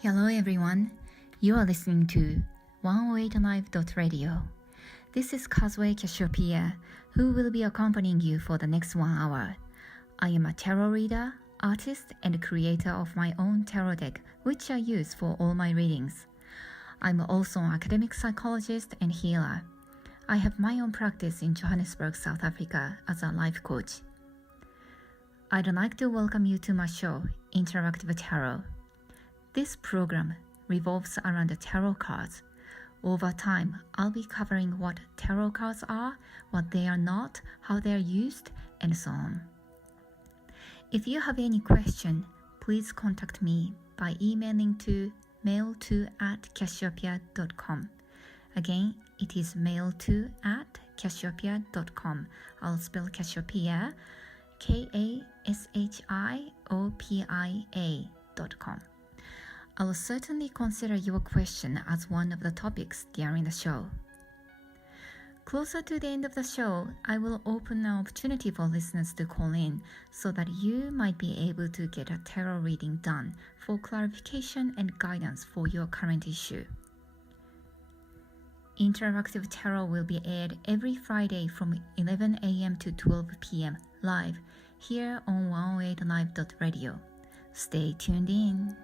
Hello everyone, you are listening to 108live.radio. This is Kazway Cassiopeia, who will be accompanying you for the next 1 hour. I am a tarot reader, artist, and creator of my own tarot deck, which I use for all my readings. I'm also an academic psychologist and healer. I have my own practice in Johannesburg, South Africa as a life coach. I'd like to welcome you to my show, Interactive Tarot. This program revolves around the tarot cards. Over time, I'll be covering what tarot cards are, what they are not, how they are used, and so on. If you have any question, please contact me by emailing to mail2@cassiopeia.com. Again, it is mail2@cassiopeia.com. I'll spell Cassiopeia, KASHIOPIA.com. I will certainly consider your question as one of the topics during the show. Closer to the end of the show, I will open an opportunity for listeners to call in so that you might be able to get a tarot reading done for clarification and guidance for your current issue. Interactive Tarot will be aired every Friday from 11 a.m. to 12 p.m. live here on 108live.radio. Stay tuned in.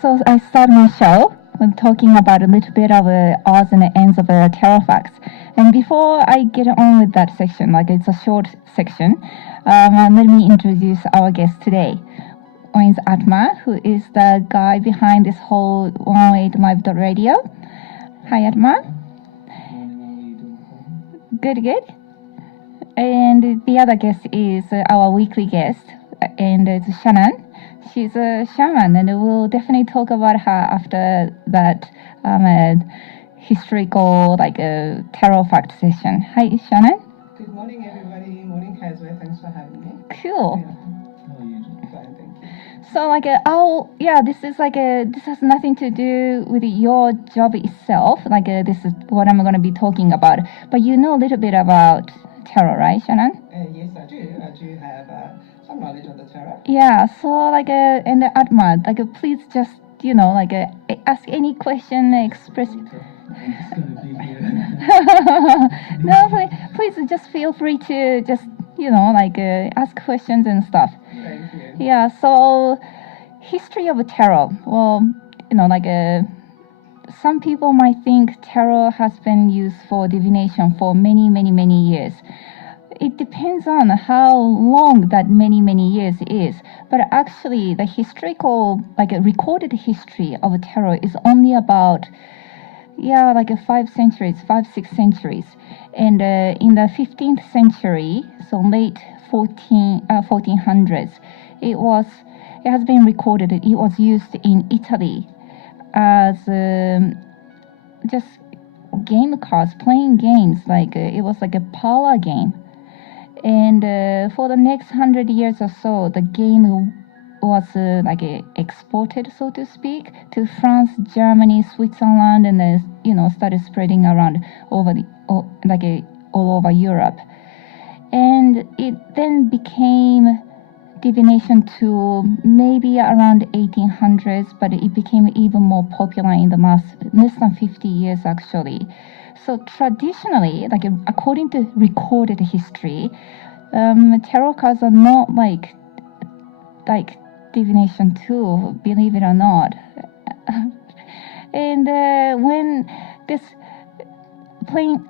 So I start my show with talking about a little bit of odds and ends of tarot facts. And before I get on with that section, like it's a short section, let me introduce our guest today. One is Atma, who is the guy behind this whole 108live.radio. Hi, Atma. Good. And the other guest is our weekly guest, and it's Shannan. She's a shaman, and we'll definitely talk about her after that historical, tarot fact session. Hi, Shannan. Good morning, everybody. Morning, Kazway. Thanks for having me. Cool. Yeah. How are you? Fine, thank you. So, this has nothing to do with your job itself. This is what I'm going to be talking about. But you know a little bit about tarot, right, Shannan? Yes, I do. I do have some knowledge of the tarot. Yeah, so and Atma, please just, ask any question, express. No, please just feel free to just, ask questions and stuff. Thank you. Yeah, so history of tarot. Well, some people might think tarot has been used for divination for many, many, many years. It depends on how long that many years is. But actually, the historical, recorded history of tarot is only about, 5, 6 centuries. And in the 15th century, so late 1400s, it has been recorded that it was used in Italy as just game cards, playing games, it was like a parlor game. And for the next 100 years or so, the game was exported, so to speak, to France, Germany, Switzerland, and started spreading around all over Europe. And it then became divination tool maybe around 1800s, but it became even more popular in the less than 50 years actually. So traditionally, according to recorded history, tarot cards are not divination tool, believe it or not. And when this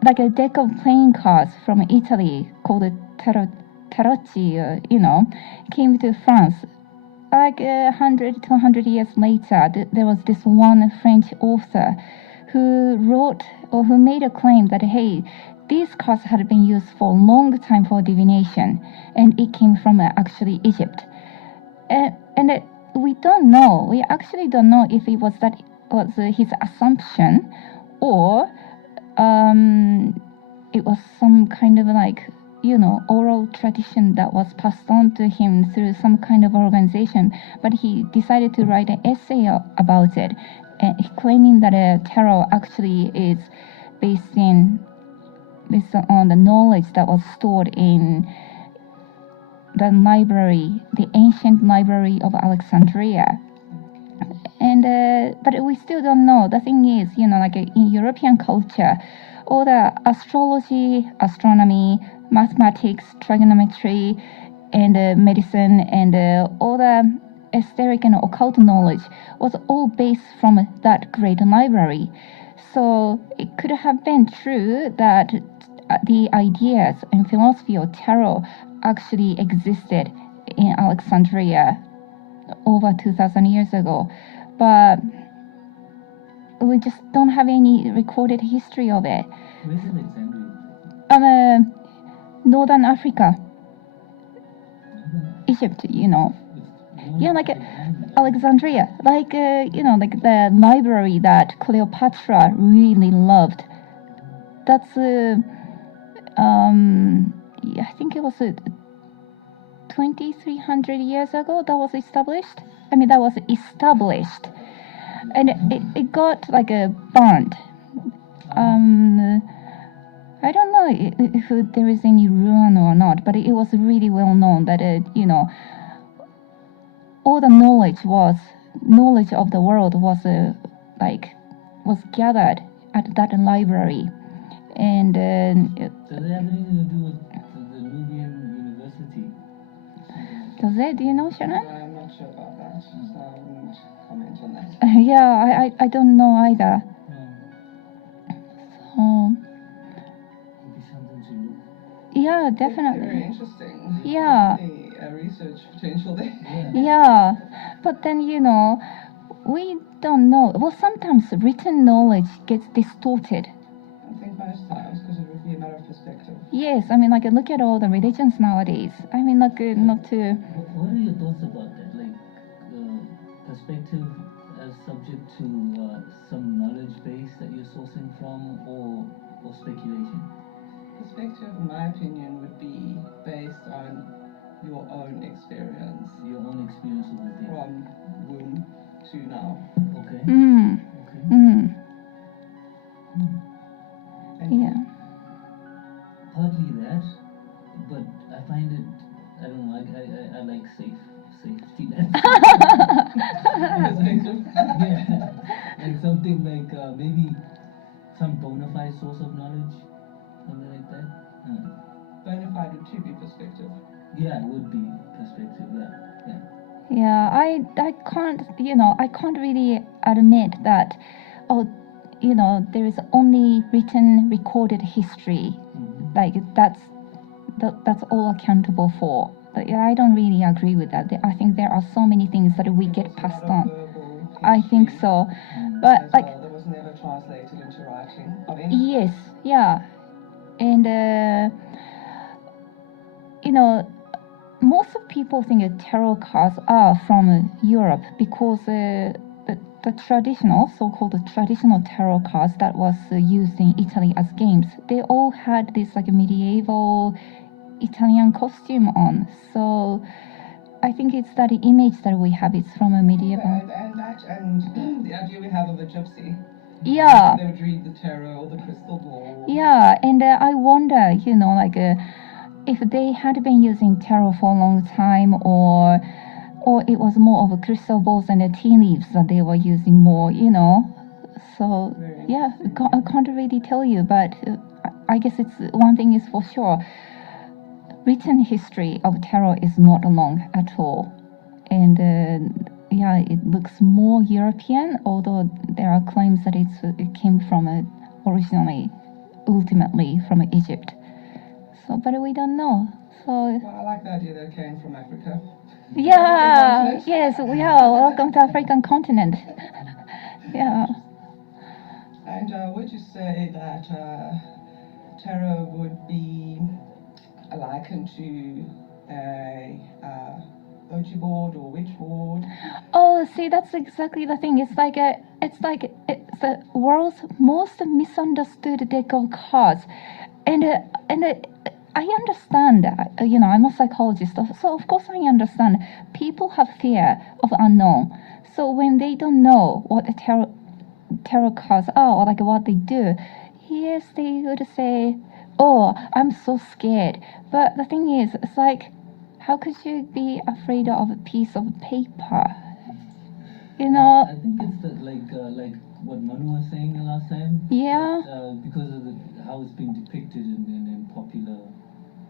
like a deck of playing cards from Italy called tarocchi, came to France, like 100, 200 years later, there was this one French author who wrote or who made a claim that, hey, these cards had been used for a long time for divination, and it came from actually Egypt. And we don't know. We actually don't know if it was his assumption, or it was some kind of oral tradition that was passed on to him through some kind of organization. But he decided to write an essay about it, claiming that tarot actually is based on the knowledge that was stored in the library, the ancient library of Alexandria. And but we still don't know. The thing is, in European culture, all the astrology, astronomy, mathematics, trigonometry, and medicine, and all the esoteric and occult knowledge was all based from that great library. So it could have been true that the ideas and philosophy of tarot actually existed in Alexandria over 2,000 years ago, but we just don't have any recorded history of it. Where's Alexandria? Northern Africa, Egypt, Yeah, like Alexandria, like the library that Cleopatra really loved. That's I think it was 2,300 years ago that was established. And it got burned. I don't know if there is any ruin or not, but it was really well known that all the knowledge of the world was gathered at that library. And does it have anything to do with the Nubian University? Does it? Do you know, Shannon? I'm not sure about that, so I wouldn't comment on that. Yeah, I don't know either. So Maybe something to look. yeah, It's definitely. very interesting. Yeah. The research potential there. Yeah, but then we don't know. Well, sometimes written knowledge gets distorted. I think most times, because it would be a matter of perspective. Yes, look at all the religions nowadays. Not to. What are your thoughts about that? Perspective as subject to some knowledge base that you're sourcing from, or speculation? Perspective, in my opinion, would be based on your own experience. Your own experience of the thing. From womb to now. Okay. Okay. Yeah. Partly that, but I find it, I don't know, I like safety net. Yeah, like something like maybe some bona fide source of knowledge, something like that. Bona fide would be perspective. Yeah, it would be perspective. Yeah. Yeah, I can't really admit that. There is only written, recorded history. Mm-hmm. That's all accountable for. But I don't really agree with that. I think there are so many things that we get passed on. I think so, but that was never translated into writing. Yes, yeah, and most of people think that tarot cards are from Europe because the traditional, so-called traditional tarot cards that was used in Italy as games, they all had this medieval Italian costume on. So I think it's that image that we have. It's from a medieval. And the idea we have of a gypsy. Yeah. They would read the tarot or the crystal ball. Yeah, and I wonder, if they had been using tarot for a long time, or it was more of a crystal balls and the tea leaves that they were using more, So yeah, I can't really tell you, but I guess it's one thing is for sure. Written history of tarot is not long at all, and yeah, it looks more European, although there are claims that it came from ultimately from Egypt. So, but we don't know. So, Well, I like the idea that it came from Africa. yeah, yes, we are. Welcome to African continent. Yeah. And would you say that tarot would be likened to a Ouija board or witch board? Oh, see, that's exactly the thing. It's the world's most misunderstood deck of cards, and I understand. I'm a psychologist, so of course I understand. People have fear of unknown, so when they don't know what the tarot cards are or like what they do, yes, they would say, "Oh, I'm so scared." But the thing is, it's like, how could you be afraid of a piece of paper? You know? I think it's like what Manu was saying the last time. Yeah. That, because of how it's been depicted in popular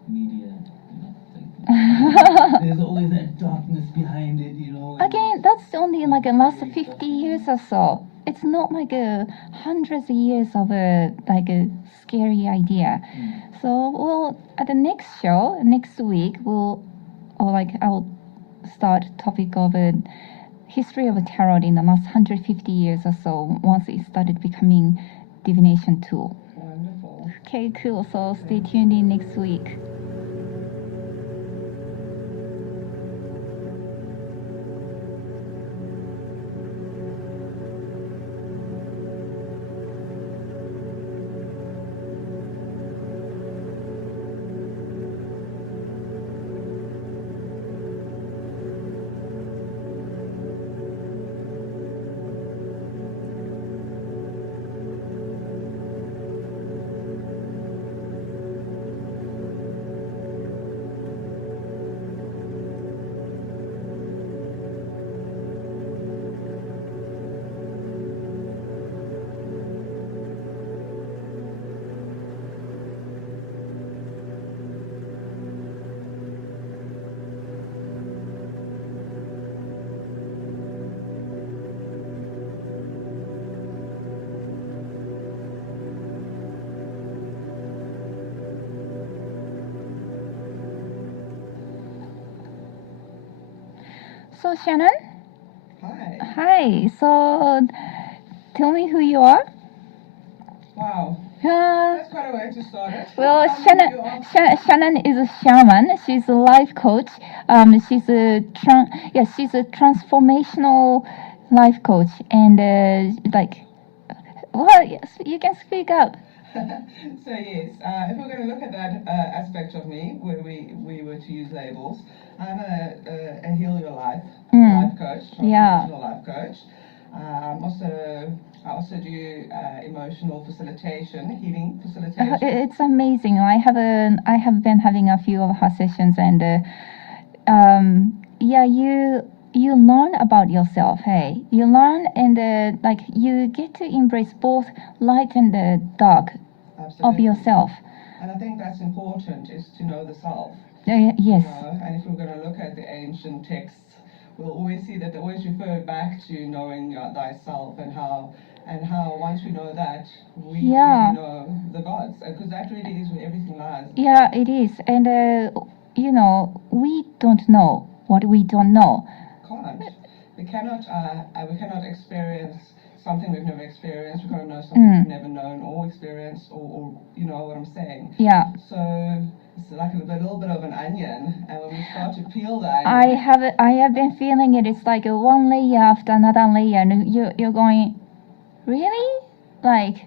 media, there's always that darkness behind it, Again, that's only like the last 50 years or so. It's not like hundreds of years of a scary idea. So, well, at the next show, next week, I'll start topic of history of tarot in the last 150 years or so, once it started becoming divination tool. Wonderful. Okay, cool. So stay tuned in next week. So Shannon? Hi. Hi. So tell me who you are. Wow. Uh, That's quite a way to start it. well, Tell me who you are. Shannon is a shaman. She's a life coach. She's a transformational life coach, and well, yes, you can speak up. So yes, if we're going to look at that aspect of me, where we were to use labels, I'm a heal your life life coach, transformational life coach. I also do emotional facilitation, healing facilitation. It's amazing. I have been having a few of her sessions, and yeah, you learn about yourself. Hey, you learn, and you get to embrace both light and the dark of yourself. And I think that's important, is to know the self. Yes. You know? And if we're going to look at the ancient texts, we'll always see that they always refer back to knowing thyself, and how once we know that, we really know the gods, because that really is where everything lies. Yeah, it is. And we don't know what we don't know. We cannot experience something we've never experienced. We can't know something we've never known or experienced, or you know what I'm saying. Yeah. So it's like a little bit of an onion, and when we start to peel the onion, I have been feeling it. It's like one layer after another layer, and you're going, really? Like,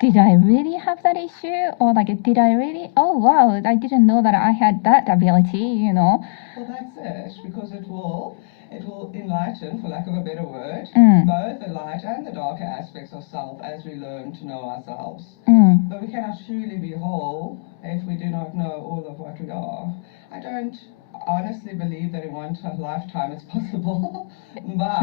did I really have that issue? Or did I really? Oh wow, I didn't know that I had that ability. Well, that's it, because it will enlighten, for lack of a better word, both the light and the darker aspects of self as we learn to know ourselves. But we cannot truly be whole if we do not know all of what we are. I don't honestly believe that in one lifetime it's possible, but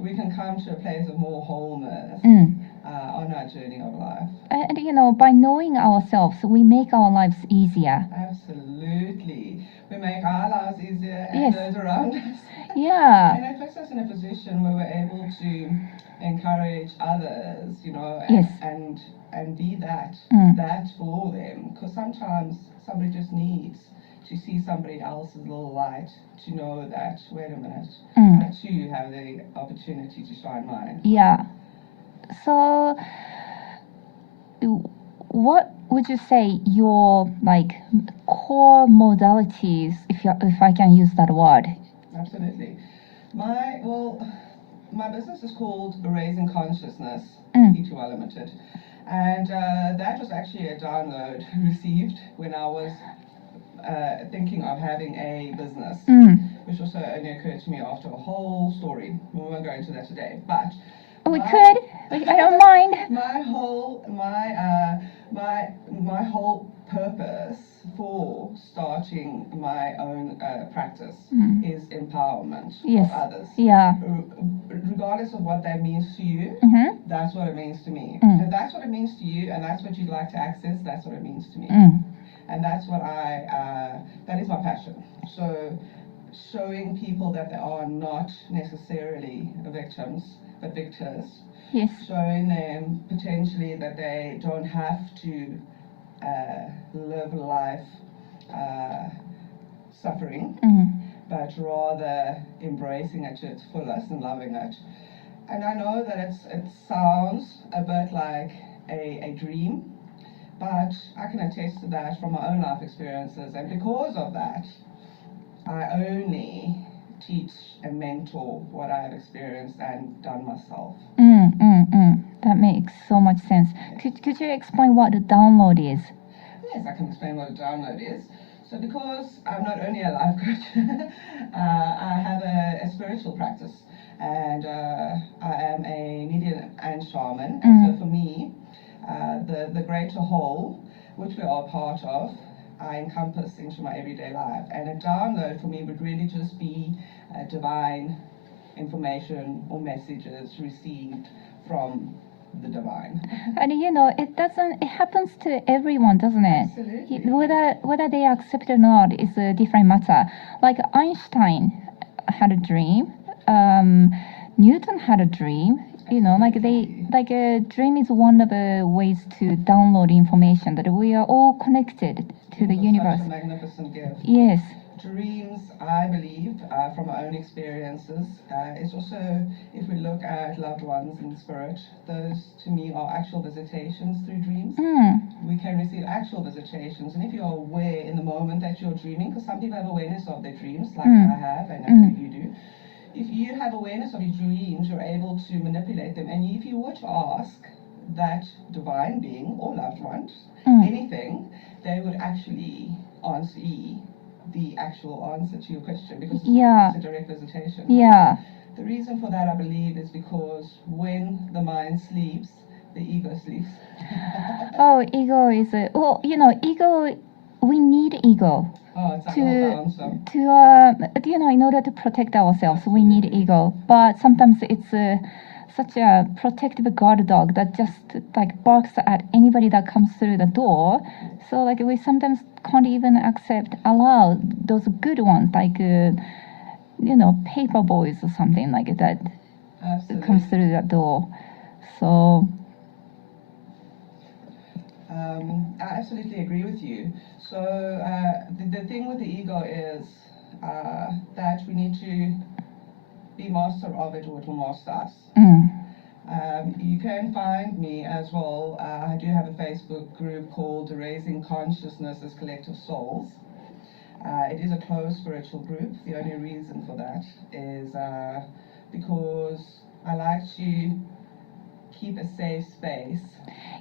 we can come to a place of more wholeness on our journey of life. And by knowing ourselves, we make our lives easier. Absolutely. We make our lives easier and those around us. Yeah. And it puts us in a position where we're able to encourage others, you know, Yes. and be that for them. Because sometimes somebody just needs to see somebody else's little light to know that, wait a minute, I too have the opportunity to shine mine. Yeah. So, what would you say your like core modalities, if I can use that word? Absolutely. My business is called Raising Consciousness, P2R Limited. And that was actually a download received when I was thinking of having a business, which also only occurred to me after a whole story. We won't go into that today, but we could. I don't mind. My whole purpose for starting my own practice is empowerment of others. Yeah. Regardless of what that means to you, that's what it means to me. If that's what it means to you, and that's what you'd like to access, that's what it means to me. And that's what that is my passion. So showing people that they are not necessarily victims, but victors. Yes. Showing them potentially that they don't have to live life suffering, but rather embracing it to its fullest and loving it. And I know that it sounds a bit like a dream, but I can attest to that from my own life experiences, and because of that, I only teach and mentor what I have experienced and done myself. That makes so much sense. Could you explain what the download is? Yes, I can explain what a download is. So because I'm not only a life coach, I have a spiritual practice, and I am a medium and shaman. And so for me, the greater whole, which we are part of, I encompass into my everyday life. And a download for me would really just be divine information or messages received from the divine. And it happens to everyone, doesn't it? Absolutely. Whether they accept it or not is a different matter. Like Einstein had a dream, Newton had a dream. A dream is one of the ways to download information, that we are all connected to the universe. Such a magnificent gift. Yes. Dreams, I believe, from my own experiences, is also, if we look at loved ones in spirit, those to me are actual visitations through dreams. We can receive actual visitations, and if you're aware in the moment that you're dreaming, because some people have awareness of their dreams, like I have, and I know you do. If you have awareness of your dreams, you're able to manipulate them. And if you were to ask that divine being or loved ones anything, they would actually answer the actual answer to your question, because it's a direct visitation. Yeah. The reason for that, I believe, is because when the mind sleeps, the ego sleeps. Ego is ego. We need ego. Oh, it's like a whole bouncer. In order to protect ourselves, we need ego. But sometimes it's such a protective guard dog that just barks at anybody that comes through the door. So we sometimes can't even allow those good ones, paper boys or something like that. Absolutely. Comes through that door. So. I absolutely agree with you. So the thing with the ego is that we need to be master of it, or it will master us. You can find me as well. I do have a Facebook group called Raising Consciousness as Collective Souls. It is a closed spiritual group. The only reason for that is because I like to keep a safe space.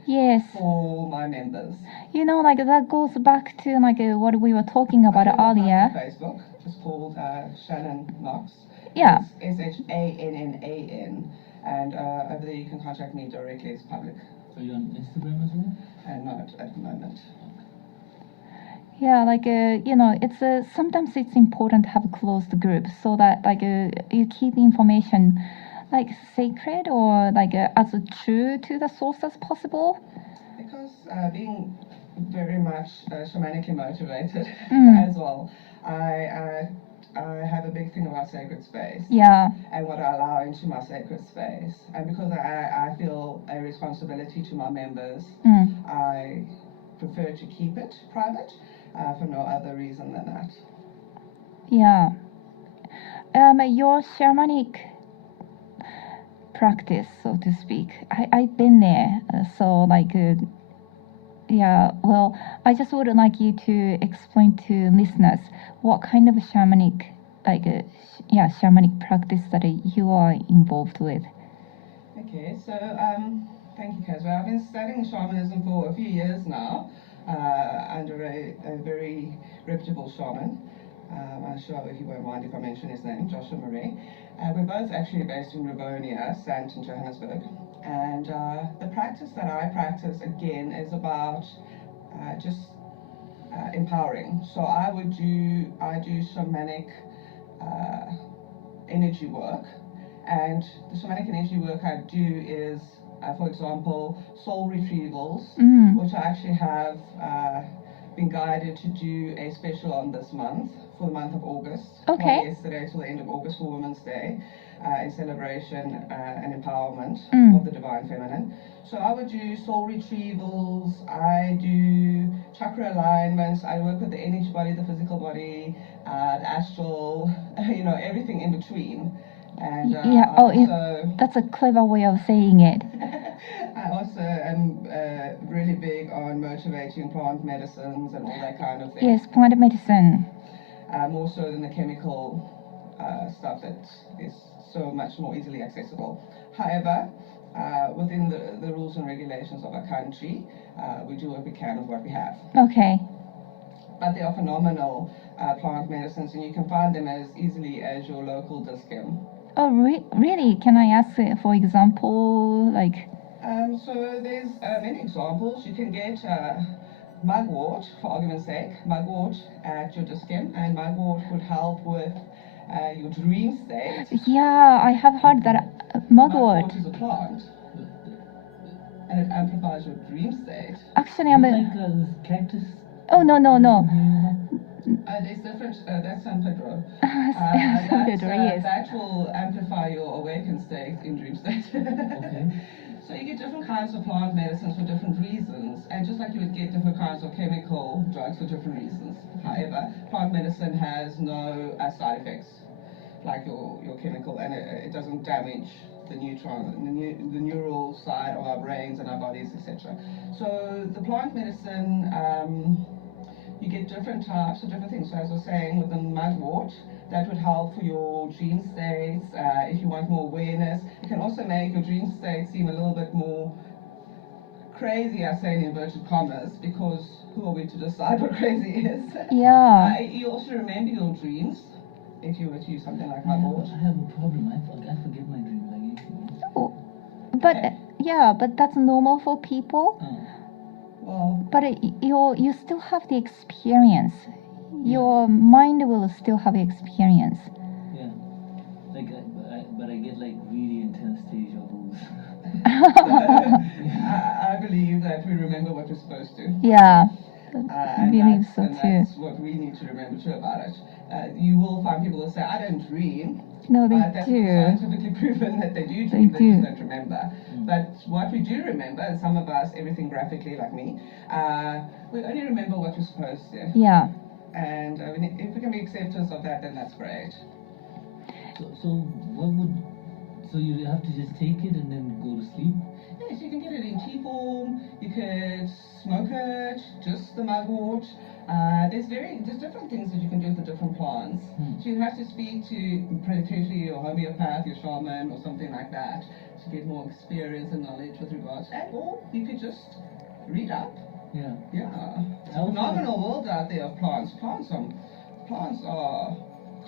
Yes. For my members. That goes back to what we were talking about earlier. Facebook, it's called Shannan Knox. Yeah. It's SHANNAN, and over there you can contact me directly. It's public. Are you on Instagram as well? Not at the moment. Yeah, it's sometimes it's important to have a closed group so that you keep information sacred or as true to the source as possible. Because being very much shamanically motivated as well, I I have a big thing about sacred space. Yeah. And what I allow into my sacred space. And because I feel a responsibility to my members, I prefer to keep it private for no other reason than that. Yeah. Your shamanic practice, so to speak, I've been there. So like, yeah, well, I just would like you to explain to listeners what kind of shamanic, like, shamanic practice that you are involved with. Okay, so thank you, Kazway. I've been studying shamanism for a few years now under a very reputable shaman. I'm sure if you won't mind if I mention his name, Joshua Murray. We're both actually based in Rivonia, Sant in Johannesburg. And the practice that I practice, again, is about just empowering. So I do shamanic energy work. And the shamanic energy work I do is, for example, soul retrievals, which I actually have been guided to do a special on this month, for the month of August. Okay. From yesterday till the end of August for Women's Day, in celebration and empowerment of the Divine Feminine. So I would do soul retrievals, I do chakra alignments, I work with the energy body, the physical body, the astral, everything in between. And that's a clever way of saying it. I also am really big on motivating plant medicines and all that kind of thing. Yes, plant medicine. More so than the chemical stuff that is so much more easily accessible. However, within the rules and regulations of our country, we do what we can with what we have. Okay. But they are phenomenal plant medicines, and you can find them as easily as your local discount. Oh, really? Can I ask, for example, like? So there's many examples. You can get mugwort, for argument's sake, mugwort at your discount, and mugwort would help with your dream state. Yeah, I have heard that mugwort. Mugwort is a plant, and it amplifies your dream state. Actually, I'm like cactus. Oh, no. There's different, that's San Pedro. San Pedro, yes. That will amplify your awakened state in dream state. Okay. So you get different kinds of plant medicines for different reasons, and just like you would get different kinds of chemical drugs for different reasons. However, plant medicine has no side effects like your chemical, and it doesn't damage the the neural side of our brains and our bodies, etc. So the plant medicine, you get different types of different things. So as I was saying, with the mugwort, that would help for your dream states. If you want more awareness, it can also make your dream state seem a little bit more crazy, I say in inverted commas, because who are we to decide what crazy is? Yeah. You also remember your dreams if you were to use something like mugwort. I have a problem. I forget my dreams. Oh, but but that's normal for people. Well, but you still have the experience. Your mind will still have experience. Yeah, but I get like really intense deja vus. I believe that we remember what we're supposed to. Yeah, I believe so too. That's what we need to remember too about it. You will find people that say, I don't dream. No, they that's do. Scientifically proven that they do dream, they just don't remember. But what we do remember, and some of us, everything graphically like me, we only remember what we're supposed to. Yeah. And if we can be acceptors of that, then that's great. So you have to just take it and then go to sleep? Yes, you can get it in tea form, you could smoke it, just the mugwort. There's different things that you can do with the different plants. So you have to speak to potentially your homeopath, your shaman, or something like that to get more experience and knowledge with regards. Or you could just read up. Yeah. It's a phenomenal world out there of plants. Plants are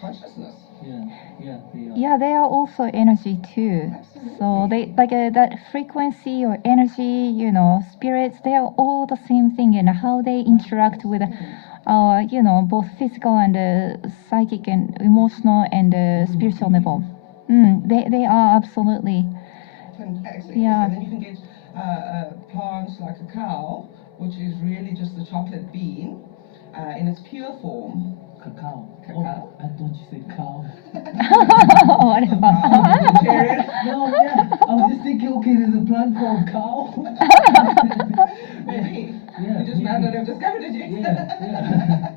consciousness. Yeah, they are. Yeah, they are also energy too. Absolutely. So they that frequency or energy, spirits, they are all the same thing, and how they interact with our, both physical and psychic and emotional and spiritual level. They are absolutely. Fantastic. Yeah. And then you can get plants like cacao, which is really just the chocolate bean in its pure form. Cacao. Cacao? Oh, I thought you said cow. Whatever. Vegetarian? No, yeah. I was just thinking, okay, there's a plant called cow. Maybe. Yeah, You just might maybe. not have discovered it yet. Yeah.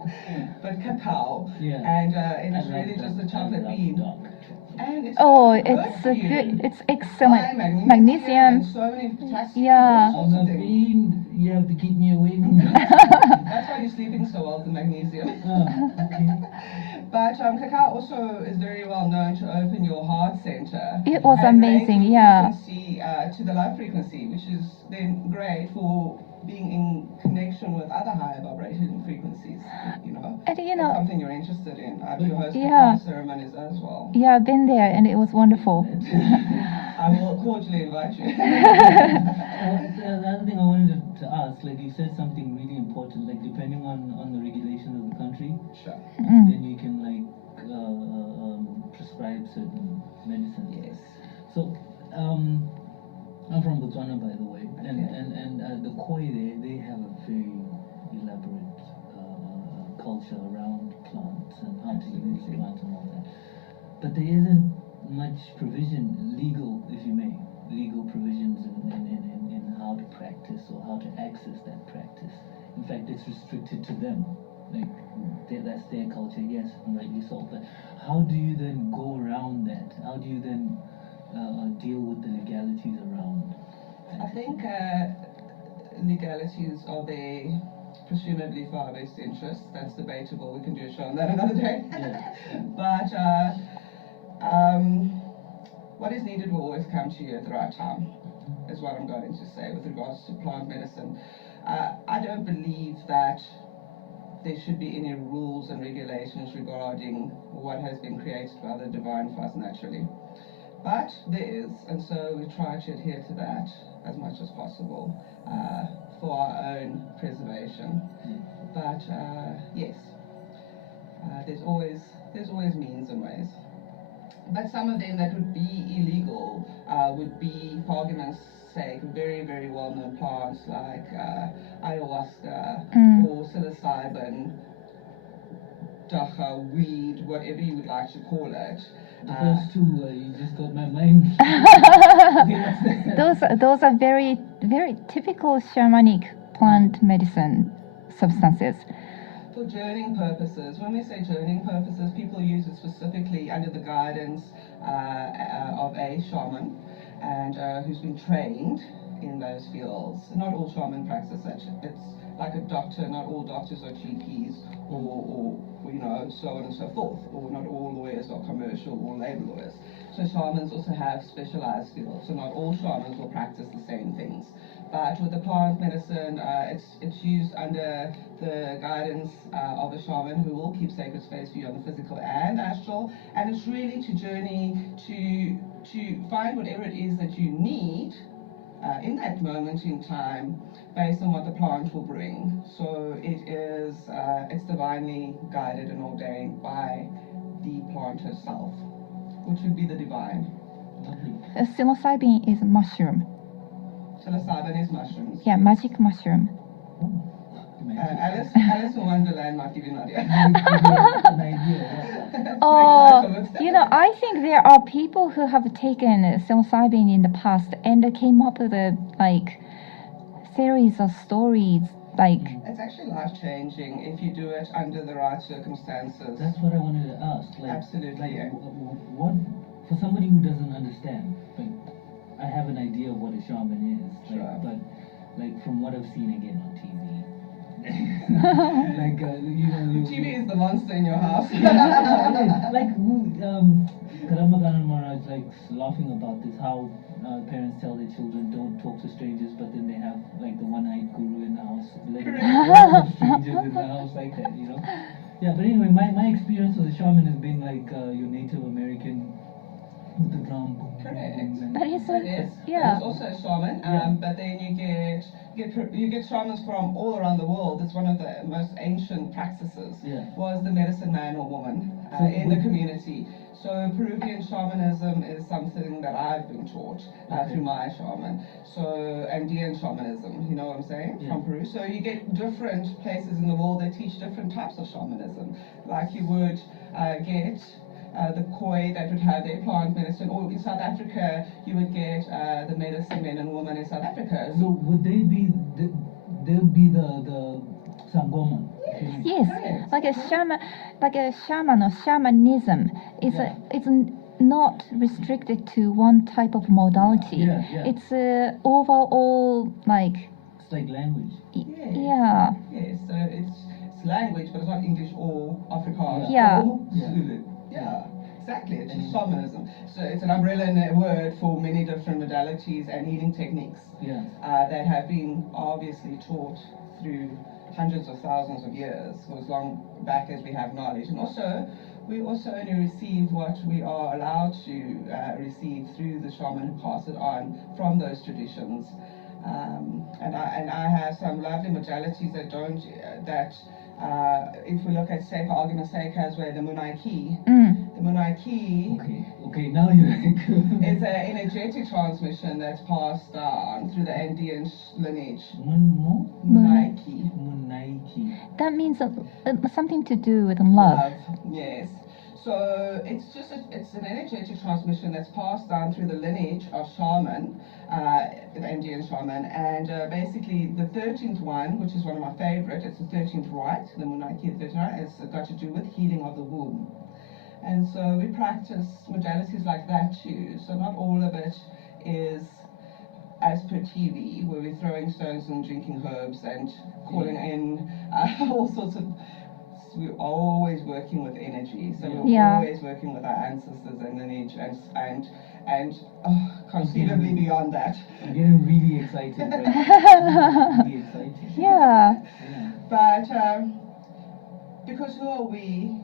But cacao. Yeah. And I it's love really that. just a chocolate I love bean. dark chocolate. And it's Oh, so good it's for a you. good. It's High excellent. and Magnesium. so many potassium. Yeah. all I'm sorts a of things. fiend. You have to keep me away from that. That's why you're sleeping so well, the magnesium. Okay. But cacao also is very well known to open your heart center. It was and amazing, raise your yeah. frequency, to the love frequency, which is then great for being in connection with other higher vibrating frequencies. You know, And you that's know, something you're interested in. I do host Yeah. cacao ceremonies as well. yeah, I've been there and it was wonderful. I will cordially invite you. The other thing I wanted to ask, like you said something really important, like depending on the regulations of the country, Sure. then you can like prescribe certain medicines. Yes. So, I'm from Botswana, by the way, and the Khoi there, they have a very elaborate culture around plants and how to use plants and all that. But there isn't much provision, legal, if you may, legal provisions in how to practice or how to access that practice. In fact, it's restricted to them. Like, that's their culture, yes, and rightly so. But how do you then go around that? How do you then deal with the legalities around? I think legalities are there presumably for our best interests. That's debatable. We can do a show on that another day. Yeah. But what is needed will always come to you at the right time, is what I'm going to say with regards to plant medicine. I don't believe that there should be any rules and regulations regarding what has been created by the divine for us naturally. But there is, and so we try to adhere to that as much as possible for our own preservation. But yes, there's always means and ways. But some of them that would be illegal would be, for argument's sake, very, very well-known plants like ayahuasca or psilocybin, dacha, weed, whatever you would like to call it. The first two, you just got my mind. Those are very typical shamanic plant medicine substances. For journeying purposes, when we say journeying purposes, people use it specifically under the guidance of a shaman and who's been trained in those fields. Not all shaman practice it. It's like a doctor. Not all doctors are GPs or you know, so on and so forth. Or not all lawyers are commercial or labor lawyers. So shamans also have specialized fields. So not all shamans will practice the same things. But with the plant medicine, it's used under the guidance of a shaman who will keep sacred space for you on the physical and astral. And it's really to journey to find whatever it is that you need in that moment in time, based on what the plant will bring. So it is, it's divinely guided and ordained by the plant herself, which would be the divine. Psilocybin is mushroom. Psilocybin is mushrooms. Yeah, magic mushroom. Alice in Wonderland might give you an idea. An idea. Oh, you know, I think there are people who have taken psilocybin in the past and came up with a series of stories like. It's actually life-changing if you do it under the right circumstances. That's what I wanted to ask. Like, Absolutely. Like, what for somebody who doesn't understand? Like, I have an idea of what a shaman is, like, Sure. but like from what I've seen again on TV. Like you know, TV is the monster in your house. like Karamagan Maharaj like laughing about this, how parents tell their children don't talk to strangers, but then they have like the one-eyed guru in the house, letting strangers in the house like that, you know. Yeah, but anyway, my experience with a shaman has been like your Native American with the drum. Correct. But it's It is. yeah. It's also a shaman, but then you get shamans from all around the world. It's one of the most ancient practices. Yeah. Was the medicine man or woman So in the community. So Peruvian shamanism is something that I've been taught through my shaman. So Andean shamanism, you know what I'm saying, from Peru. So you get different places in the world that teach different types of shamanism. Like you would get the Khoi that would have their plant medicine, or in South Africa you would get the medicine men and women in South Africa. So would they be they'll be the Sangoma? Yes, like a shaman or shamanism is it's not restricted to one type of modality. It's overall like. It's like language. Yeah. Yes, so it's language, but it's not English or Afrikaans or Zulu. Yeah, exactly. It's just shamanism. So it's an umbrella word for many different modalities and healing techniques that have been obviously taught through hundreds of thousands of years, for as long back as we have knowledge. And also, we also only receive what we are allowed to receive through the shaman who pass it on from those traditions. And I have some lovely modalities that don't, if we look at, say, for argument's sake, Kazway, the Munai Ki. The Munai Ki Okay, now you're like... is an energetic transmission that's passed down through the Andean lineage. Munai Ki. That means something to do with love. Yes. So it's an energetic transmission that's passed down through the lineage of shaman, the Indian shaman, and basically the 13th one, which is one of my favorite, it's the 13th rite, the Munaiki, the 13th rite, it's got to do with healing of the womb. And so we practice modalities like that too. So not all of it is as per TV, where we're throwing stones and drinking herbs and calling in all sorts of... We're always working with energy, so we're always working with our ancestors and lineage and conceivably beyond that. I'm getting really excited. Really excited. Yeah. But because who are we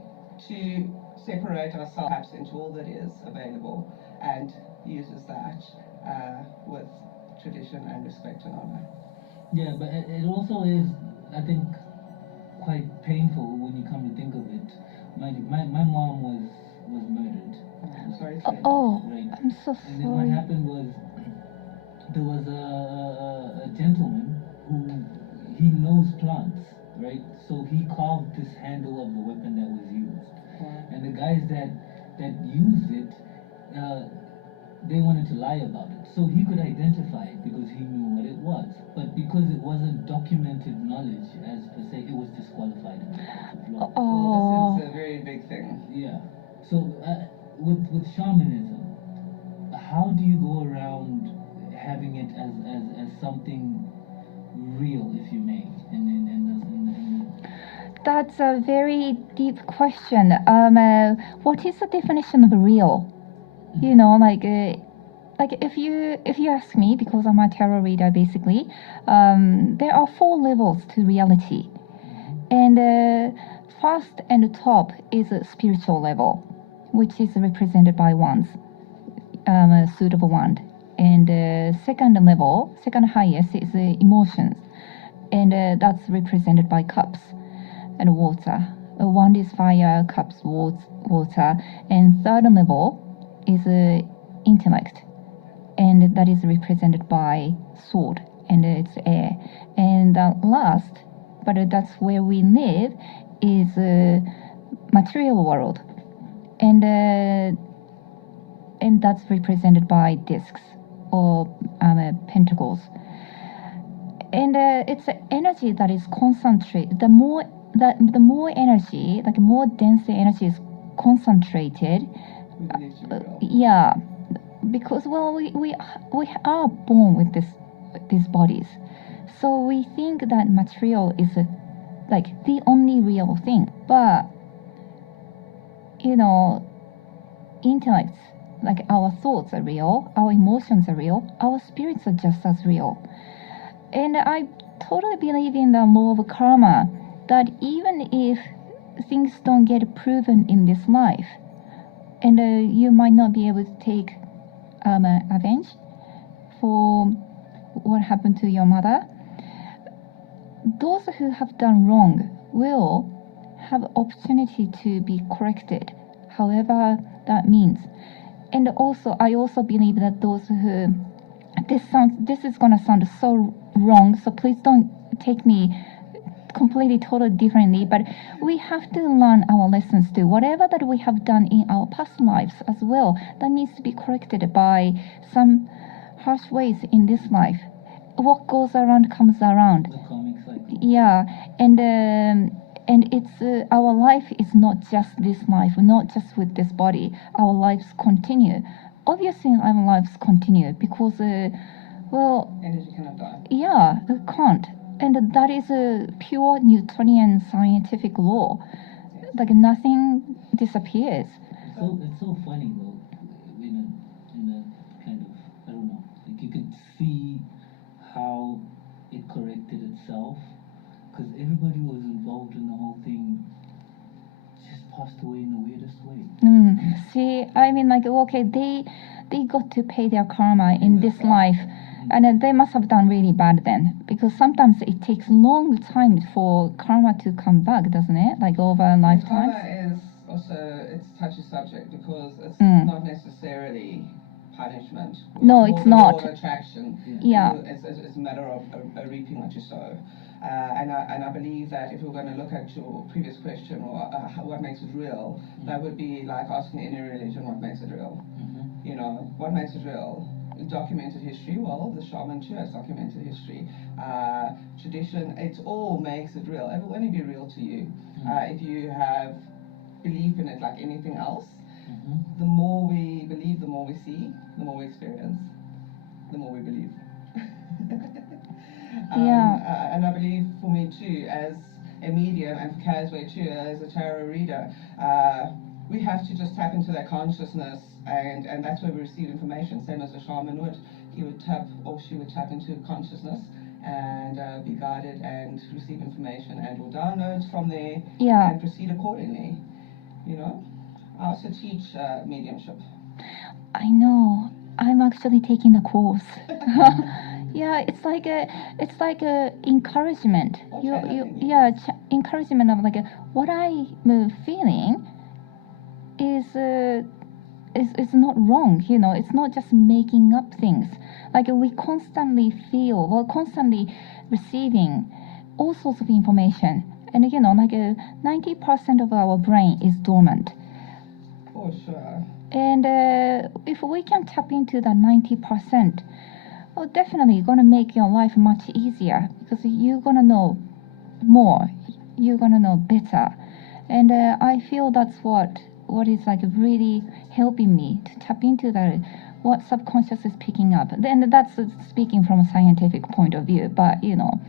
to separate ourselves perhaps into all that is available and uses that with tradition and respect and honor? Yeah, but it also is, I think, quite painful when you come to think of it. My mom was murdered. I'm sorry. Right. I'm so sorry. And then what happened was there was a gentleman who he knows plants, right? So he carved this handle of the weapon that was used. And the guys that used it, they wanted to lie about it. So he could identify it because he knew what it was. But because it wasn't documented knowledge as per se, it was disqualified in the court of law. Well, this is a very big thing. Yeah. So with shamanism, how do you go around having it as something real, if you may? That's a very deep question. What is the definition of real? You know, like if you ask me, because I'm a tarot reader basically, there are 4 levels to reality, and first and the top is a spiritual level, which is represented by wands, a suit of a wand, and second level, second highest is emotions, and that's represented by cups and water. Wand is fire, cups water, and third level is intellect, and that is represented by sword, and it's air. And last, but that's where we live, is material world, and that's represented by discs or pentacles. And it's energy that is concentrated. The more energy, like more dense the energy is concentrated. Yeah, because we are born with these bodies, so we think that material is like the only real thing. But you know, intellects, like our thoughts are real, our emotions are real, our spirits are just as real. And I totally believe in the law of karma, that even if things don't get proven in this life, and you might not be able to take revenge for what happened to your mother, those who have done wrong will have opportunity to be corrected. however that means. And also, I also believe that those who, this is gonna sound so wrong, so please don't take me completely totally differently, but we have to learn our lessons too. Whatever that we have done in our past lives as well, that needs to be corrected by some harsh ways in this life. What goes around comes around. The comic cycle. Yeah, and it's our life is not just this life, not just with this body. Our lives continue. Obviously, our lives continue because, well, Energy cannot die. yeah, it can't. And that is a pure Newtonian scientific law. Like nothing disappears. It's so funny though, in a kind of, I don't know, like you could see how it corrected itself, because everybody who was involved in the whole thing just passed away in the weirdest way. See, I mean, like, okay, they got to pay their karma in this life. And they must have done really bad then, because sometimes it takes a long time for karma to come back, doesn't it? Like over a lifetime. Karma is also, it's a touchy subject because it's not necessarily punishment. No, more it's the law not. of attraction. Yeah. It's a matter of reaping what you sow. And I believe that if we're going to look at your previous question, or what makes it real, that would be like asking any religion what makes it real. You know, what makes it real? Documented history, well, the shaman too has documented history. Tradition, it all makes it real. It will only be real to you if you have belief in it like anything else. The more we believe, the more we see, the more we experience, the more we believe. And I believe for me too, as a medium, and for Kazway too, as a tarot reader, we have to just tap into that consciousness, and that's where we receive information. Same as a shaman would, he would tap, or she would tap into consciousness and be guided and receive information and or downloads from there and proceed accordingly. You know, I also teach mediumship. I know. I'm actually taking the course. Yeah, it's like a encouragement. Encouragement of like what I'm feeling is not wrong. You know, it's not just making up things. Like we constantly feel, we're constantly receiving all sorts of information, and you know, like 90% of our brain is dormant. For sure. And if we can tap into that 90%, well, definitely gonna make your life much easier, because you're gonna know more, you're gonna know better, and I feel that's what is like really helping me to tap into that, what subconscious is picking up. Then that's speaking from a scientific point of view, but you know.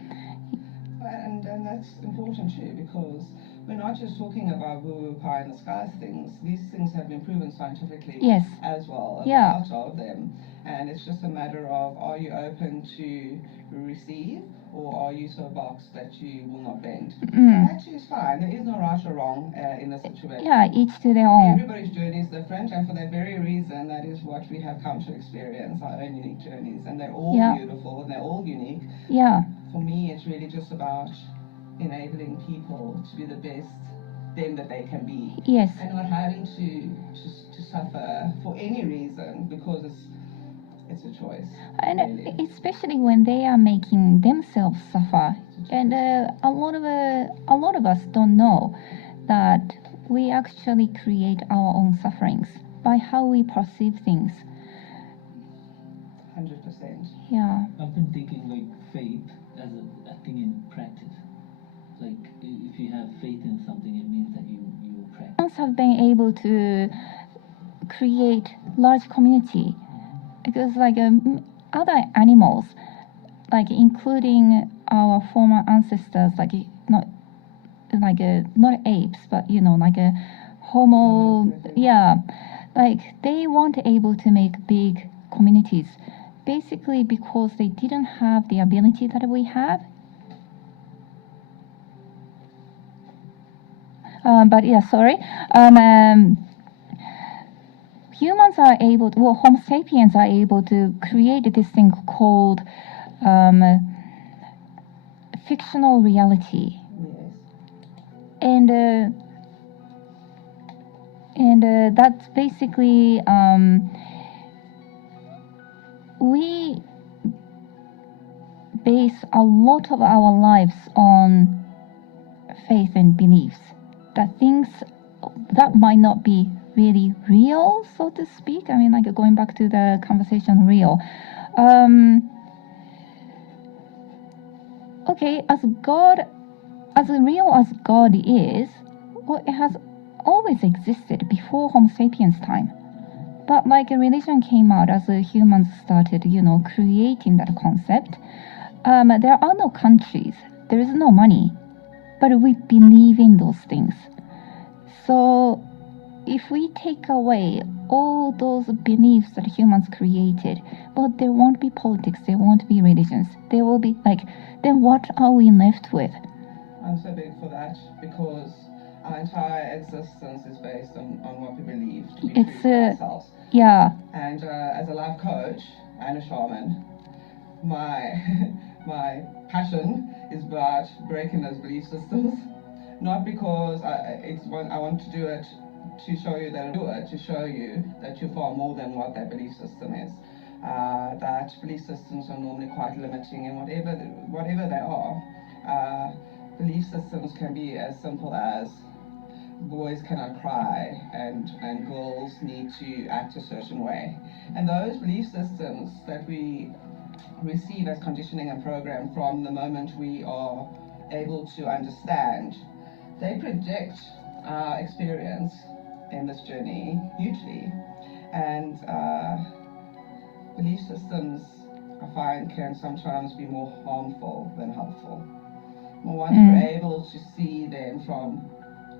And that's important too, because we're not just talking about woo-woo pie in the skies things. These things have been proven scientifically as well. Yeah. A lot of them. And it's just a matter of, are you open to receive, or are you so boxed that you will not bend? And that too is fine. There is no right or wrong in this situation. Yeah, each to their own. Everybody's journey is different, and for that very reason, that is what we have come to experience, our own unique journeys. And they're all beautiful, and they're all unique. Yeah. For me, it's really just about enabling people to be the best them that they can be. Yes. And not having to suffer for any reason, because it's a choice. And really. Especially when they are making themselves suffer. And a lot of us don't know that we actually create our own sufferings by how we perceive things. 100%. Yeah. I've been thinking like faith as a thing in practice. Like if you have faith in something, it means that you practice. Have been able to create large community, because like other animals, like including our former ancestors, like not apes, but you know, like a Homo, like they weren't able to make big communities, basically because they didn't have the ability that we have. Humans are able to, well, Homo sapiens are able to create this thing called fictional reality. Yes. And And that's basically we base a lot of our lives on faith and beliefs. That things that might not be really real, so to speak. I mean, like going back to the conversation, real. Okay, as real as God is, well, it has always existed before Homo sapiens time. But like a religion came out as humans started, creating that concept. There are no countries, there is no money, but we believe in those things. So if we take away all those beliefs that humans created, well, there won't be politics, there won't be religions. There will be then what are we left with? I'm so big for that because our entire existence is based on what we believe to be true to ourselves. Yeah. And as a life coach and a shaman, my passion is about breaking those belief systems. Not because I want to do it to show you that I do it, to show you that you're far more than what that belief system is. That belief systems are normally quite limiting, and whatever they are, belief systems can be as simple as boys cannot cry and girls need to act a certain way. And those belief systems that we receive as conditioning and program from the moment we are able to understand, they project our experience in this journey hugely. And belief systems, I find, can sometimes be more harmful than helpful. Once we're able to see them from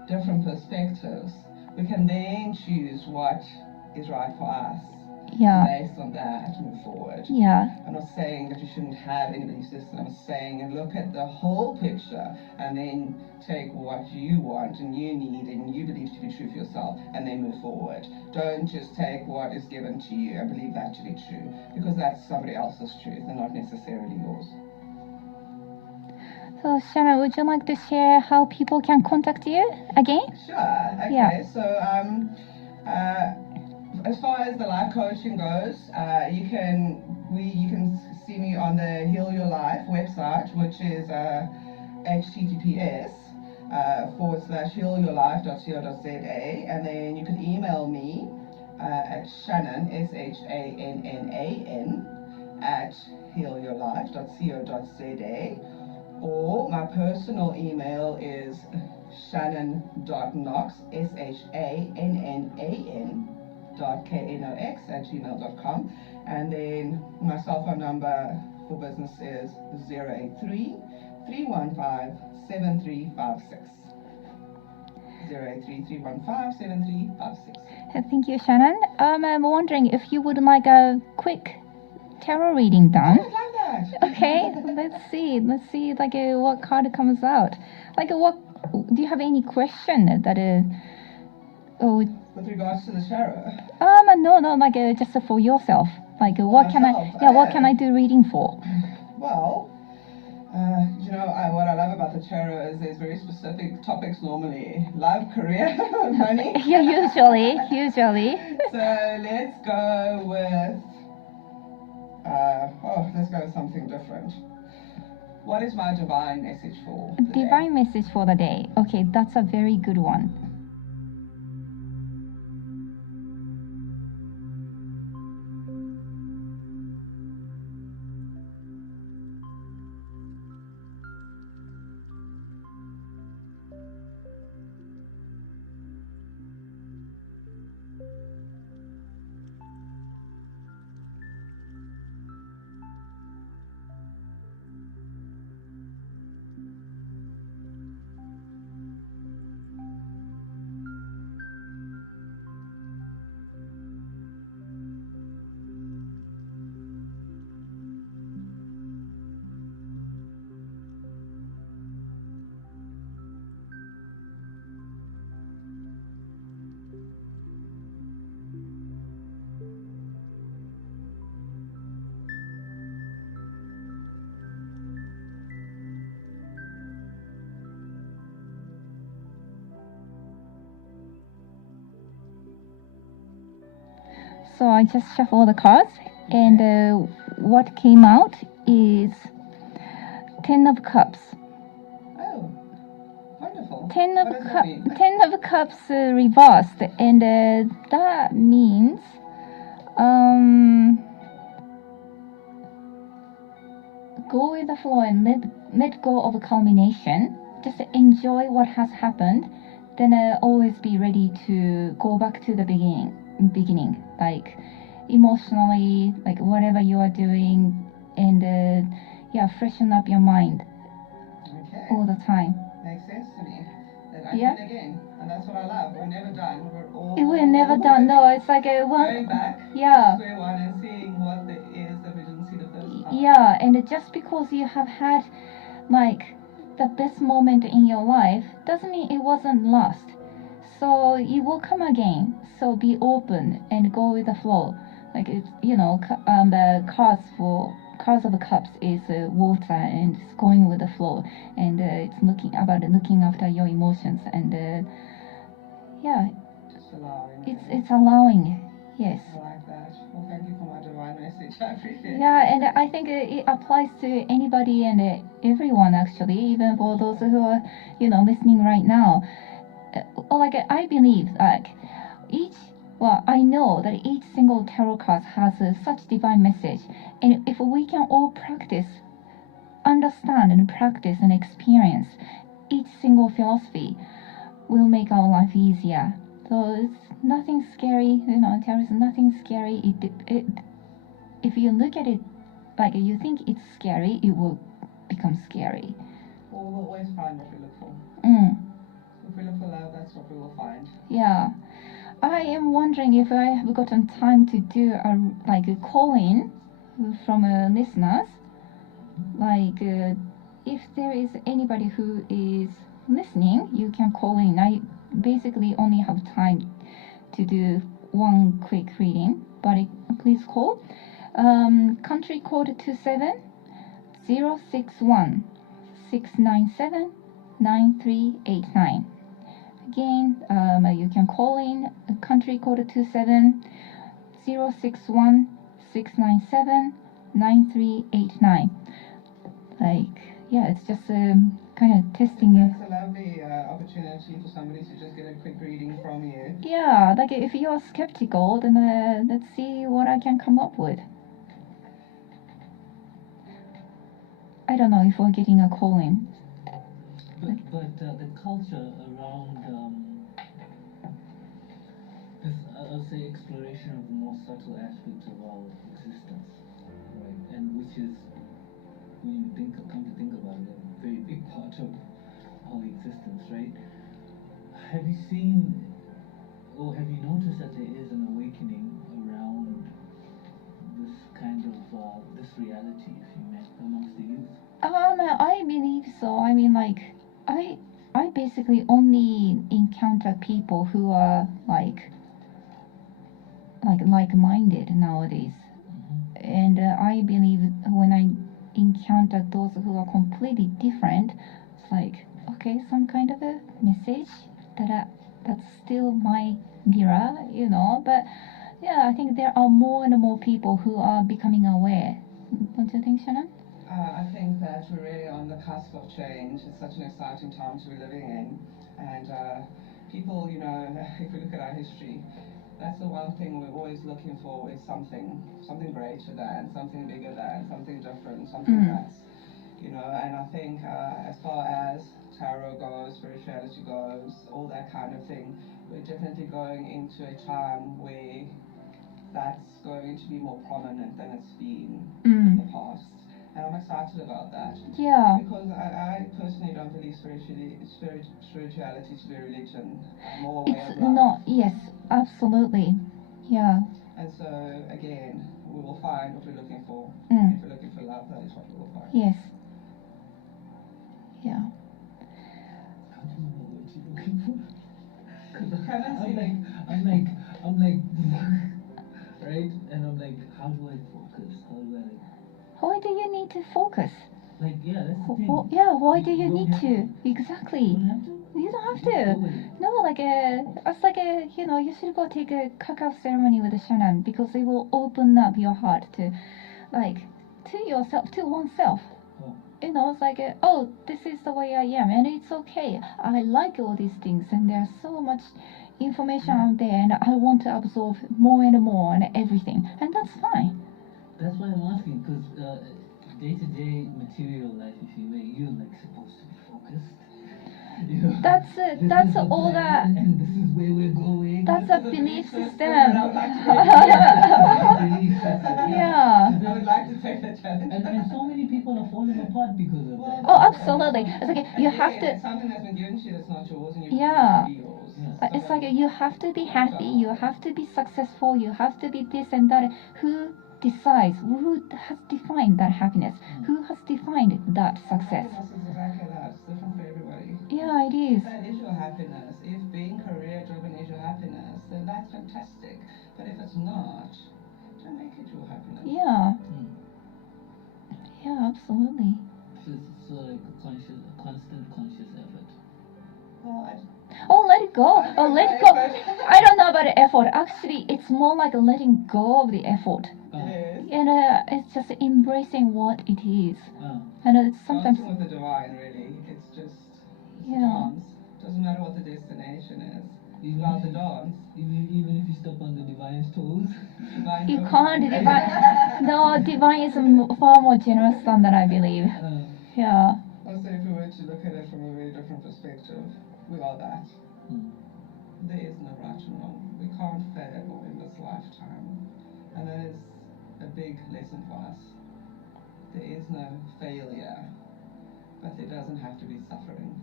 different perspectives, we can then choose what is right for us. Yeah. Based on that, move forward. Yeah. I'm not saying that you shouldn't have any belief system. I'm saying look at the whole picture and then take what you want and you need and you believe to be true for yourself and then move forward. Don't just take what is given to you and believe that to be true, because that's somebody else's truth and not necessarily yours. So, Shannon, would you like to share how people can contact you again? Sure. Okay. Yeah. So, as far as the life coaching goes, you can see me on the Heal Your Life website, which is https://healyourlife.co.za, and then you can email me at Shannan, SHANNAN, at healyourlife.co.za, or my personal email is shannan.knox, shannan.knox@gmail.com, and then my cell phone number for business is 083-315-7356. 083-315-7356. Thank you, Shannon. I'm wondering if you would like a quick tarot reading done. I love that. Okay, let's see like what card comes out. Like what do you have any question that with regards to the tarot? No, like just for yourself. Like what can I do reading for? Well, what I love about the tarot is there's very specific topics normally. Love, career, money. Yeah, usually. So let's go with something different. What is my divine message for the divine day? Message for the day. Okay, that's a very good one. so I just shuffle the cards, and what came out is Ten of Cups. Oh, wonderful. Ten What does that mean? Ten of Cups reversed, and that means go with the flow and let go of culmination. Just enjoy what has happened. Then always be ready to go back to the beginning, like emotionally, like whatever you are doing, and freshen up your mind Okay. all the time. Makes sense to me. Then I Yeah. begin again, and that's what I love. We're never done. We're never done. No, it's like a Going back Yeah. to square one and seeing what there is that we didn't see the first time. Yeah, and just because you have had like the best moment in your life doesn't mean it wasn't lost. So it will come again. So be open and go with the flow. Like it's the cards of cups is water, and it's going with the flow, and it's looking after your emotions, and Just allowing. it's allowing. Yes. I like that. Well, thank you for my divine message. I appreciate it. Yeah, and I think it applies to anybody and everyone, actually, even for those who are, listening right now. Like I believe, I know that each single tarot card has such divine message, and if we can all understand and practice and experience each single philosophy, will make our life easier. So it's nothing scary, there is nothing scary. If you look at it like you think it's scary, it will become scary. Well, we'll always find what we look for. If we look for love, that's what we will find. Yeah. I am wondering if I have gotten time to do a call-in from listeners. If there is anybody who is listening, you can call in. I basically only have time to do one quick reading, but please call. Country code 27061 697 9389. Again, you can call in country code 27061 697 9389. It's just kind of testing it. It's a lovely opportunity for somebody to just get a quick reading from you. Yeah, if you're skeptical, then let's see what I can come up with. I don't know if we're getting a call in. But the culture around this, I'll say, exploration of the more subtle aspects of our existence, right? And which is, when you come to think about it, a very big part of our existence, right? Have you seen, or have you noticed that there is an awakening around this kind of this reality, if you may, amongst the youth? I believe so. I mean, I basically only encounter people who are like-minded nowadays, and I believe when I encounter those who are completely different, it's like, okay, some kind of a message that's still my mirror, But yeah, I think there are more and more people who are becoming aware. Don't you think, Shannon? I think that we're really on the cusp of change. It's such an exciting time to be living in. And people, if we look at our history, that's the one thing we're always looking for is something greater than, something bigger than, something different, something that's, and I think as far as tarot goes, spirituality goes, all that kind of thing, we're definitely going into a time where that's going to be more prominent than it's been in the past. And I'm excited about that. Yeah. Because I personally don't believe spirituality to be a religion. More way of It's life. not. Yes, absolutely. Yeah. And so, again, we will find what we're looking for. If we're looking for love, that is what we will find. Yes. Yeah. How do you know what you're looking for? I'm like, right? And I'm like, how do I focus? Why do you need to focus? That's the thing. Why do you don't need have to? Exactly. You don't have to? You don't have to. No, like it's like you should go take a cacao ceremony with a Shannan because it will open up your heart to, like, to yourself, to oneself. Oh. It's like, oh, this is the way I am, and it's okay. I like all these things, and there's so much information out there, and I want to absorb more and more and everything, and that's fine. That's why I'm asking, because day-to-day material life, if you may, you're like supposed to be focused. That's This is all the plan, and this is where we're going. that's a belief system. Yeah. I would like to take that challenge. And so many people are falling apart because of that. Oh, absolutely. It's like you have to. It's something that's been given to you that's not yours, and you Yeah. want it to be yours. It's like you have to be happy, you have to be successful, you have to be this and that. Who decides? Who has defined that happiness? Who has defined that success? Happiness is exactly that. It's different for everybody. Yeah, it is. If that is your happiness, if being career-driven is your happiness, then that's fantastic. But if it's not, don't make it your happiness. Yeah. Yeah, absolutely. So it's sort of like a constant conscious effort. Well, Oh, let it go. Oh, let it go. I don't know about the effort. Actually, it's more like letting go of the effort. it is. And it's just embracing what it is. And it's sometimes. Dancing with the divine, really. It's just Yeah. dance. Doesn't matter what the destination is. It's about the dance. Even if you step on the divine's toes. Divine You knows. can't divine. No, divine is far more generous than that, I believe. Yeah. Also, if we were to look at it from a very different perspective, we are that. There is no right and wrong. We can't fail in this lifetime. And that is a big lesson for us. There is no failure, but there doesn't have to be suffering.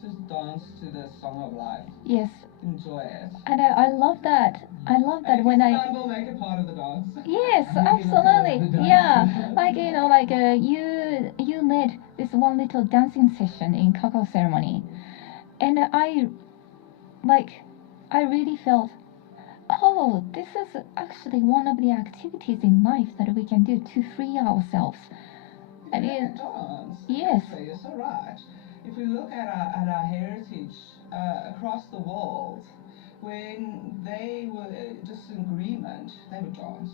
Just dance to the song of life. Yes. Enjoy it. And I love that. I love that And when if I. you stumble, make it part of the dance. Yes, absolutely. Yeah, like you led this one little dancing session in cacao ceremony, and I really felt, oh, this is actually one of the activities in life that we can do to free ourselves. And Dance. yes. So you're so right. If we look at our heritage across the world, when they were disagreement, they would dance.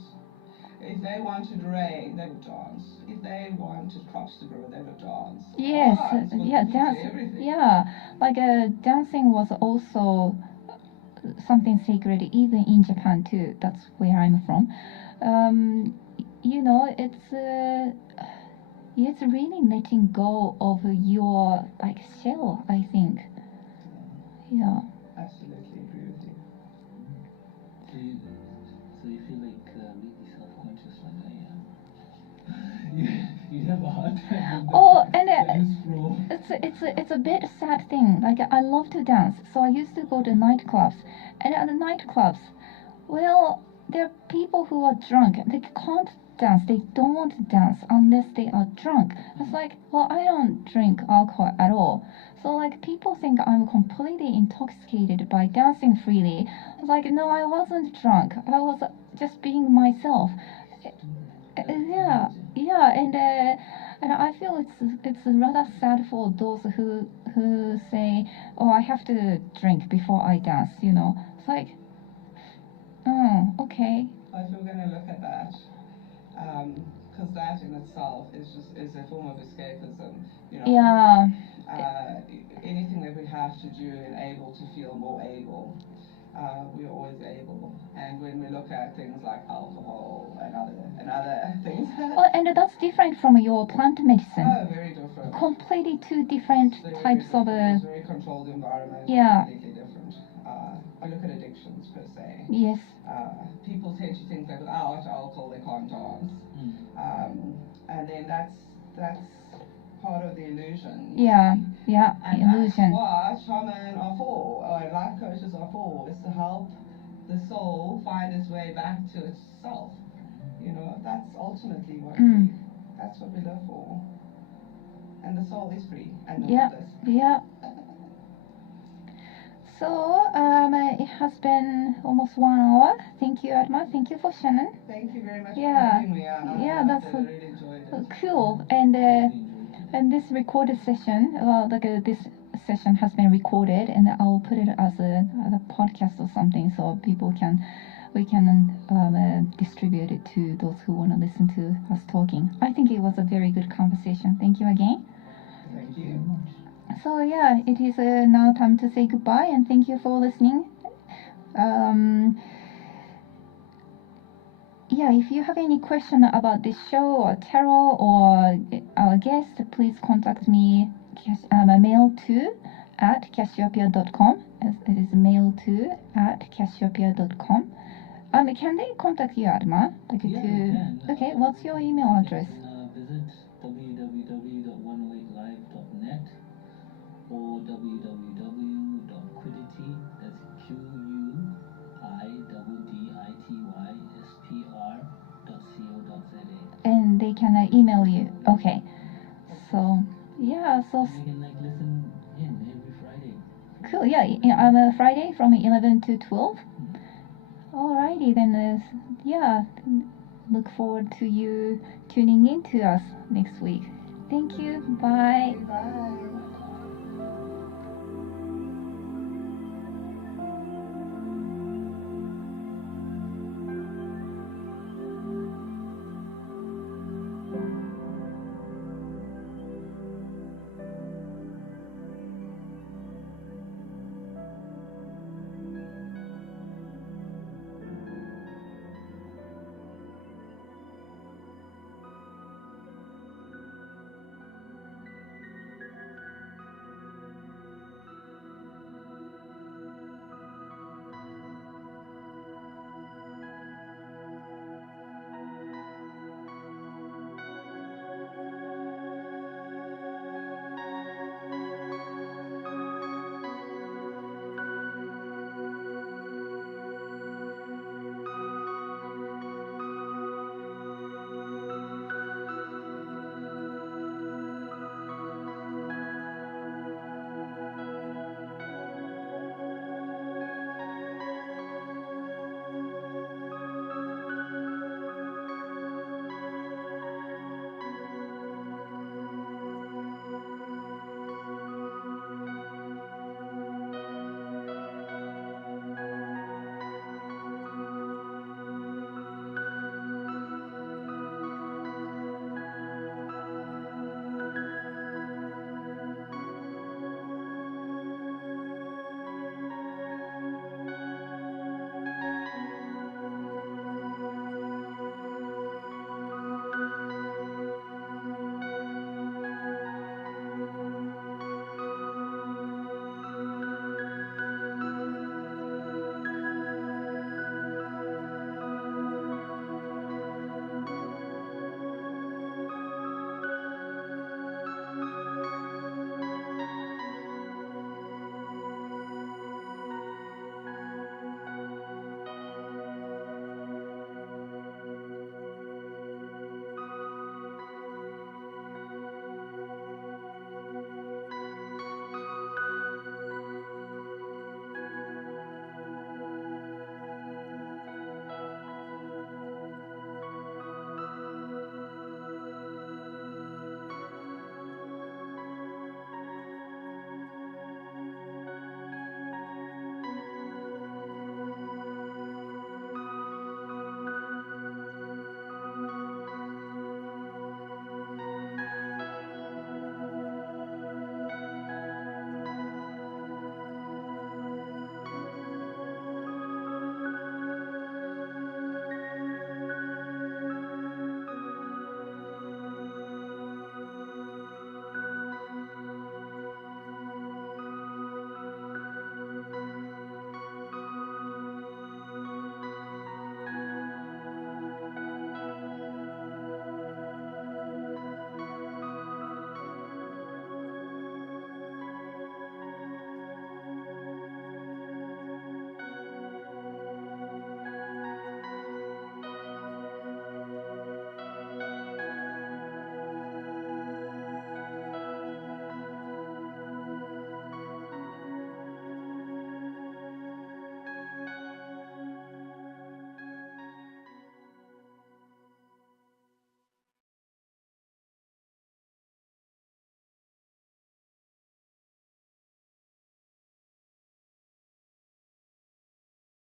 If they wanted rain, they would dance. If they wanted crops to grow, they would dance. Yes, Dance was yeah, key to dance. everything. Yeah, like dancing was also something sacred, even in Japan too. That's where I'm from. It's really letting go of your like shell, I think. Yeah. Absolutely agree with you. So you feel like really self-conscious like I am. You have a hard time. Oh, and it's a bit sad thing. Like I love to dance, so I used to go to nightclubs, and at the nightclubs, well, there are people who are drunk. They can't dance. They don't want to dance unless they are drunk. It's like, well, I don't drink alcohol at all. So like people think I'm completely intoxicated by dancing freely. I was like, no, I wasn't drunk. I was just being myself. Yeah, and I feel it's rather sad for those who say, oh, I have to drink before I dance. It's like, oh, okay. If we're going to look at that, because that in itself is a form of escapism. Yeah. Anything that we have to do and able to feel more able, we're always able. And when we look at things like alcohol and other things. Oh, and that's different from your plant medicine. Oh, very different. Completely two different Very types of different. It's a very controlled environment. Yeah. Completely different. I look at addictions per se. Yes. People tend to think that without alcohol they can't dance. And then that's part of the illusion. Yeah, And illusion. that's what shamans are for, or life coaches are for, is to help the soul find its way back to itself. That's ultimately what that's what we live for. And the soul is free and limitless. Yeah. So, it has been almost 1 hour. Thank you, Atma. Thank you for Shannan. Thank you very much Yeah. for having me. Yeah, that's I really enjoyed it. Cool. And And this recorded session, this session has been recorded, and I'll put it as a podcast or something, so we can distribute it to those who want to listen to us talking. I think it was a very good conversation. Thank you again. Thank you. So yeah, it is now time to say goodbye, and thank you for listening. Yeah, if you have any question about this show or tarot or our guest, please contact me. mail2@cassiopeia.com. It is mail2@cassiopeia.com. Can they contact you, Adma? Okay, what's your email address? Visit www.108live.net or www.quiddity, that's QUIDDITYSPR.co.za. And they can email you. Okay. So yeah, so you can listen in every Friday. Cool. Yeah, on Friday from 11 to 12. Alrighty then. Look forward to you tuning in to us next week. Thank you. Bye. Bye.